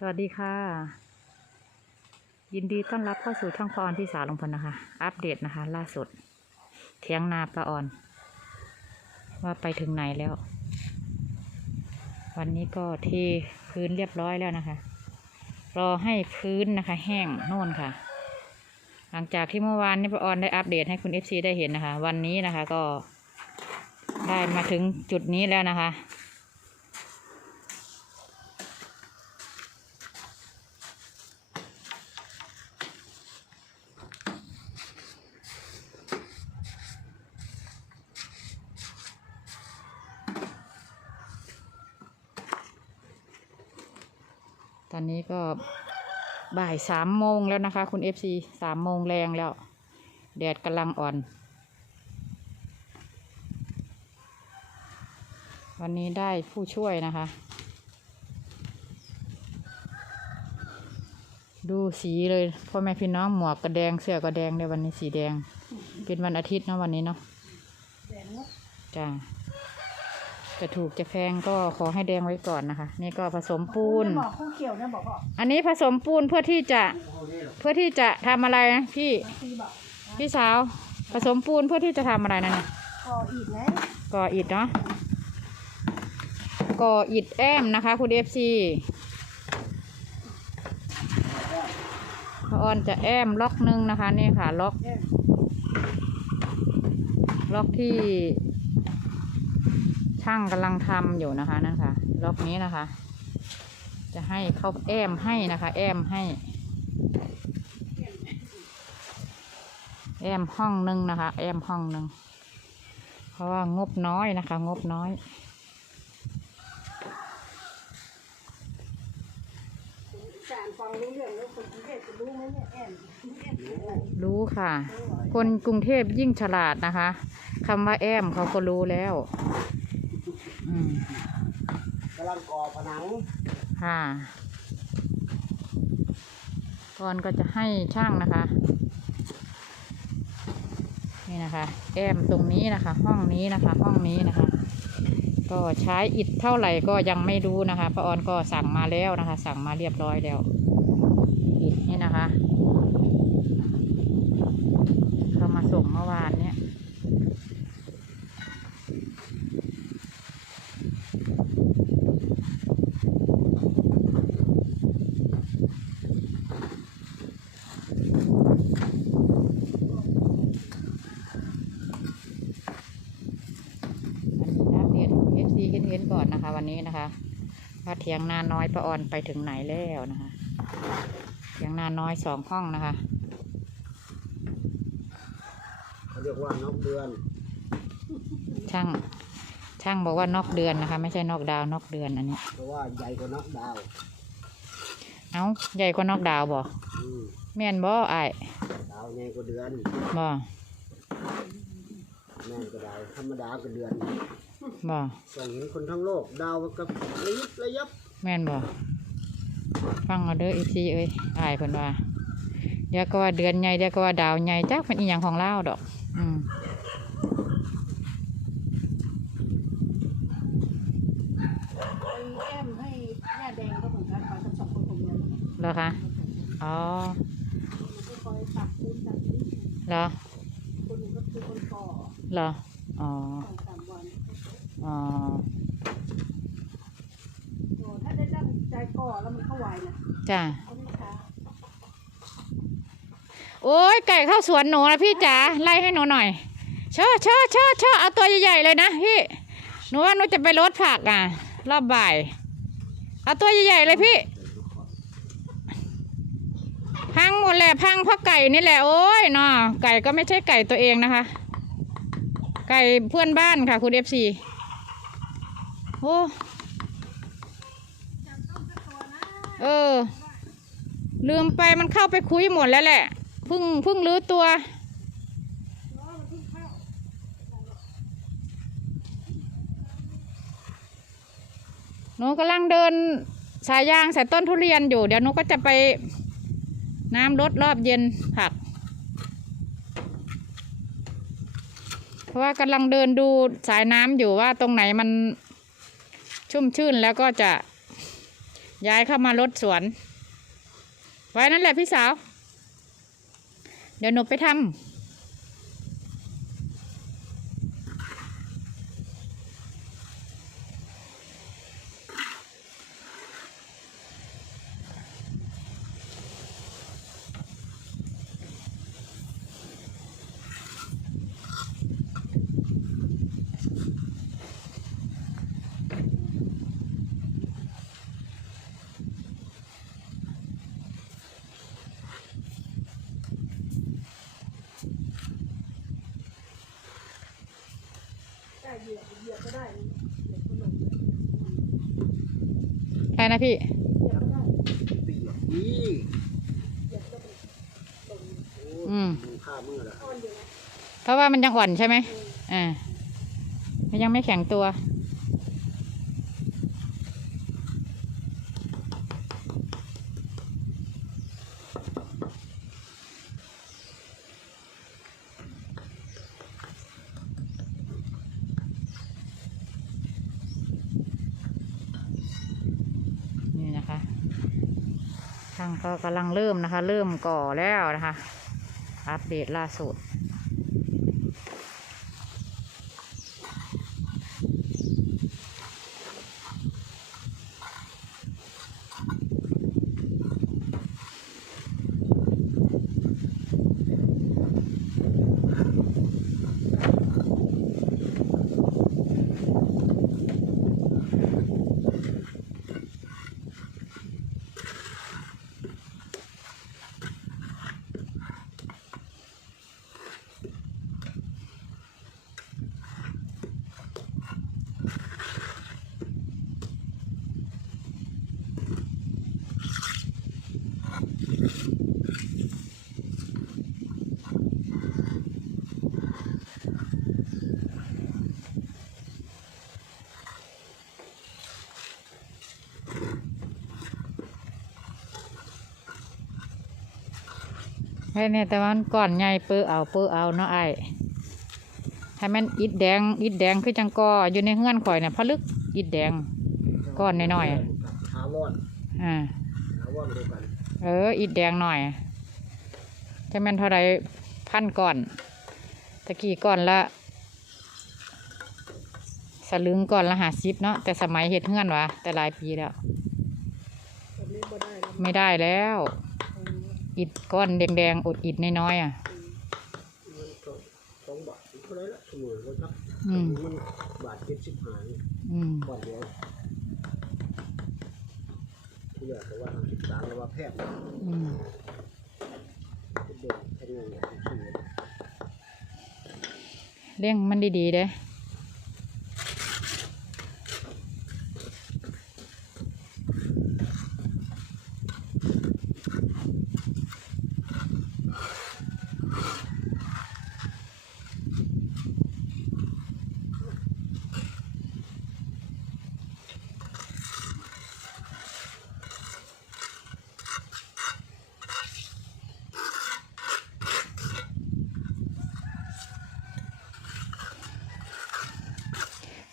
สวัสดีค่ะ ยินดีต้อนรับเข้าสู่ช่องพรที่สาวลงพลนะคะ อัปเดตนะคะ ล่าสุด เทียงนาปลาออน ว่าไปถึงไหนแล้ว วันนี้ก็เทพื้นเรียบร้อยแล้วนะคะ รอให้พื้นนะคะ แห้งโน่นค่ะ หลังจากที่เมื่อวานนี้ปลาออนได้อัปเดตให้คุณ FC ได้เห็นนะคะ วันนี้นะคะก็ได้มาถึงจุดนี้แล้วนะคะ อนนี้ก็บ่ายสามโมงแล้วนะคะ คุณเอฟซีสามโมงแรงแล้ว แดดกำลังอ่อน วันนี้ได้ผู้ช่วยนะคะ ดูสีเลยพ่อแม่พี่น้องหมวกกระแดงเสื้อกระแดงในวันนี้สีแดง เป็นวันอาทิตย์เนาะวันนี้เนาะจ้า จะถูกจะแพงก็ขอให้แดงไว้ก่อนนะคะ นี่ก็ผสมปูน บอกคู่เขียวเนี่ยบอกพ่ออันนี้ผสมปูนเพื่อที่จะเพื่อที่จะทำอะไรนะพี่ตีบอกพี่สาว ผสมปูนเพื่อที่จะทำอะไรนะเนี่ยก่ออีกไงก่ออิฐเนาะก่ออิฐแอมนะคะคุณเอฟซีพอออนจะแอมล็อกหนึงนะคะนี่ค่ะล็อกเอ๊ะล็อกที่ ช่างกำลังทำอยู่นะคะนั่นค่ะล็อกนี้นะคะ จะให้เขาแอมให้นะคะ แอมให้ แอมห้องหนึ่งนะคะ แอมห้องหนึ่งเพราะว่างบน้อยนะคะ งบน้อยสารฟังรู้เรื่องแล้วคนกรุงเทพจะรู้ไหมเนี่ยแอมแอมคืออะไรรู้ค่ะ คนกรุงเทพยิ่งฉลาดนะคะคำว่าแอมเขาก็รู้แล้ว อืมกำลังก่อผนังค่ะก่อนก็จะให้ช่างนะคะ นี่นะคะแอมตรงนี้นะคะ ห้องนี้นะคะ ห้องนี้นะคะ ก็ใช้อิฐเท่าไหร่ก็ยังไม่รู้นะคะป้าออนก็สั่งมาแล้วนะคะ สั่งมาเรียบร้อยแล้วอิฐนี่นะคะเขามาส่งเมื่อวานเนี่ย อันนี้อัปเดตเอฟซีเห็นเห็นๆก่อน นะคะวันนี้นะคะว่าเถียงนาน้อยประออนไปถึงไหนแล้วนะคะเถียงนาน้อยสองห้องนะคะเขาเรียกว่านอกเดือน ช่างช่างบอกว่านอกเดือนนะคะ ไม่ใช่นอกดาวนอกเดือนอันนี้เพราะว่าใหญ่กว่านอกดาว เอ้าใหญ่กว่านอกดาวบ่อืมแม่นบ่ไอ้ายดาวใหญ่กว่าเดือนบ่แม่นก็ดาวธรรมดาก็เดือน บ่ส่องเห็นคนทั้งโลก ดาวมันก็ระยิบระยับแม่นบ่ฟังเอาเด้อเอฟซีเอ้ยไอ้ายเพิ่นว่าเดี๋ยวก็ว่าเดือนใหญ่เดี๋ยวก็ว่าดาวใหญ่จักเป็นอีหยังของเล่าวดอก อืมไอ้แอมให้ย่าแดงก็เหมือนกันไปกับสองคนผมเนี่ยเหรอคะอ๋อมันก็คอยตักปูนตักนี้เหรอคนหนึ่งก็คือคนก่อเหรออ๋อส องสามวันอ๋อโอ้ถ้าได้ตั้งใจก่อแล้วมันเข้าไวนะจ้าเขาไม่ช้าโอ้ยไก่เข้าสวนหนูนะพี่จ๋าไล่ให้หนูหน่อยเชอะเชอะเชอะเชอะเอาตัวใหญ่ๆเลยนะพี่หนูว่าหนูจะไปรดผักอะ รอบบ่าย เอาตัวใหญ่ๆเลยพี่ พังหมดแหละพังเพราะไก่นี่แหละโอ้ยเนาะไก่ก็ไม่ใช่ไก่ตัวเองนะคะ ไก่เพื่อนบ้านค่ะคุณเอฟซี โอ้เออ ลืมไปมันเข้าไปคุยหมดแล้วแหละพิ่งพิ่งรู้อตัว หนูกำลังเดินสายยางสายต้นทุเรียนอยู่ เดี๋ยวหนูก็จะไปน้ำรดรอบเย็นผัก เพราะว่ากำลังเดินดูสายน้ำอยู่ว่าตรงไหนมัน ชุ่มชื่นแล้วก็จะย้ายเข้ามารดสวน ไว้นั่นแหละพี่สาว เดี๋ยวหนูไปทำ ได้เหยียบเหยียบก็ได้เหยียบก็ลงใช่นะพี่เหยียบก็ได้เปียกนี่เหยียบก็ลงลงโอ้อืมมึงฆ่ามือละอ่อนอยู่นะเพราะว่ามันยังอ่อนใช่ไหมอืมอ่ามันยังไม่แข็งตัวนี่างก็กำลังเริ่มนะคะ เริ่มก่อแล้วนะคะ อัปเดตล่าสุด แค่นี้แต่ว่ามันก่อนใหญ่เปื้อเอาเปื้อเอาเนาะไอ้ายให้มันอิดแดงอิดแดงคือจังกออยู่ในเฮือนข่อยเนี่ยพะลึกอิดแดงก้อนน้อยๆอะทาวอนอ่าทาวอนเดียวกันเอออิดแดงหน่อยจะแม่นเท่าไรพันก่อนตะกี้ก่อนละสลึงก่อนละหาซิบเนาะแต่สมัยเห็ดเฮือนวะแต่หลายปีแล้วแบบนี้บ่ได้แล้วไม่ได้แล้ว อืมอิดก้อนแดงๆอดอิดน้อยๆอะมันก็สองบาทเท่าไหรละสมมติว่าครับอืมมันบาทเจ็ดสิบห้านี่อืมก่อนเดียวที่เหลือก็ว่าทำสิบสามแล้วว่าแพทย์อืมเด็กทำงานอย่างที่สุดเลี้ยงมันดีๆเด้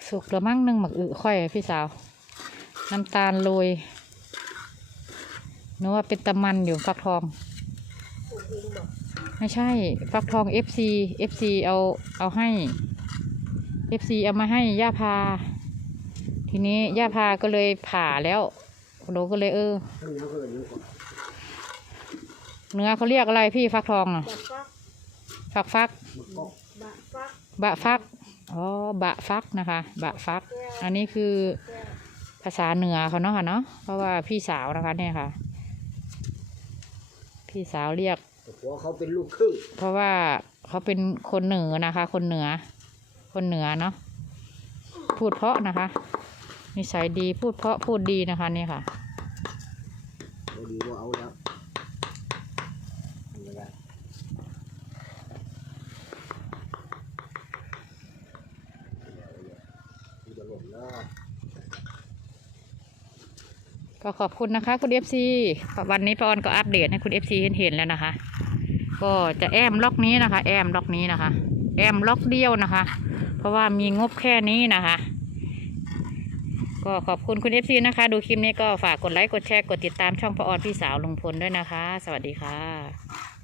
สุกแล้วมั่งหนึ่งหมักอึค่อยพี่สาว น้ำตาลโรยนึกว่าเป็นตะมันอยู่ฟักทองปลูกเองบอกไม่ใช่ ฟักทอง FC FC เอาเอาให้ FC เอามาให้ย่าพา ทีนี้ย่าพาก็เลยผ่าแล้วเราก็เลยเออทั้งนี้ก็เลยนี่ก่อนเนื้อเขาเรียกอะไรพี่ฟักทองอะบักฟักฟักฟัก บะฟักบะฟัก อ๋อบะฟักนะคะ บะฟักแก้วอันนี้คือแก้วภาษาเหนือเขาเนาะค่ะเนาะ เพราะว่าพี่สาวนะคะเนี่ยค่ะ พี่สาวเรียกแต่ผัวเขาเป็นลูกครึ่ง เพราะว่าเขาเป็นคนเหนือนะคะ คนเหนือ คนเหนือเนาะ พูดเพราะนะคะ นิสัยดี พูดเพราะ พูดดีนะคะนี่ค่ะเราดีว่าเอาแล้วเอาแล้วมันจะหล่นแล้ว ก็ขอบคุณนะคะ คุณเอฟซีวันนี้ปออนก็อัปเดตให้คุณเอฟซีเห็นแล้วนะคะ ก็จะแอมล็อกนี้นะคะ แอมล็อกนี้นะคะ แอมล็อกเดียวนะคะ เพราะว่ามีงบแค่นี้นะคะ ก็ขอบคุณคุณเอฟซีนะคะ ดูคลิปนี้ก็ฝากกดไลค์กดแชร์กดติดตามช่องพระออนพี่สาวลุงพลด้วยนะคะ สวัสดีค่ะ